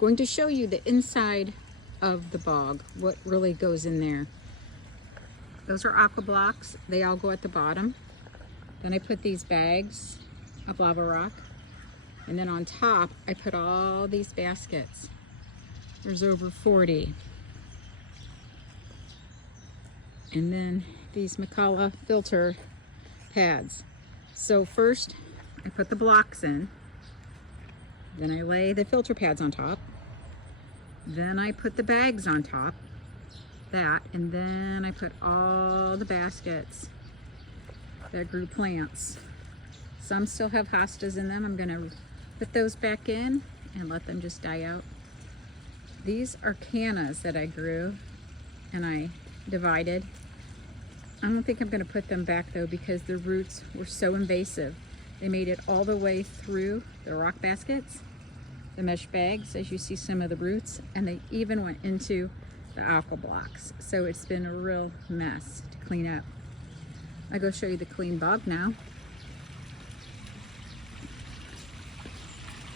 Going to show you the inside of the bog, what really goes in there. Those are aqua blocks. They all go at the bottom. Then I put these bags of lava rock. And then on top, I put all these baskets. There's over 40. And then these Mikala filter pads. So first, I put the blocks in. Then I lay the filter pads on top. Then I put the bags on top. That, and then I put all the baskets that grew plants. Some still have hostas in them. I'm gonna put those back in and let them just die out. These are cannas that I grew and I divided. I don't think I'm gonna put them back though because the roots were so invasive. They made it all the way through the rock baskets, the mesh bags, as you see some of the roots, and they even went into the aqua blocks. So it's been a real mess to clean up. I'll go show you the clean bog now.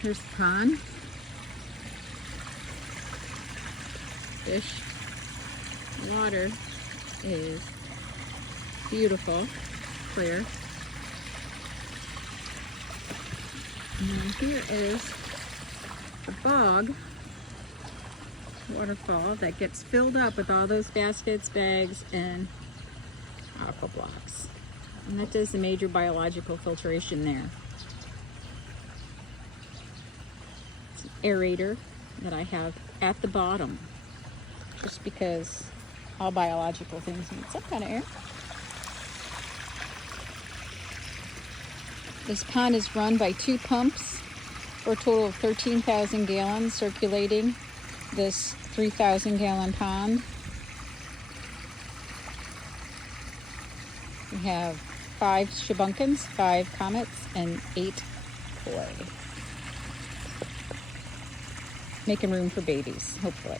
Here's the pond. Fish. Water is beautiful, clear. And here is the bog waterfall that gets filled up with all those baskets, bags, and aqua blocks. And that does the major biological filtration there. It's an aerator that I have at the bottom, just because all biological things need some kind of air. This pond is run by 2 pumps for a total of 13,000 gallons circulating this 3,000 gallon pond. We have 5 shabunkins, 5 comets, and 8 koi. Making room for babies, hopefully.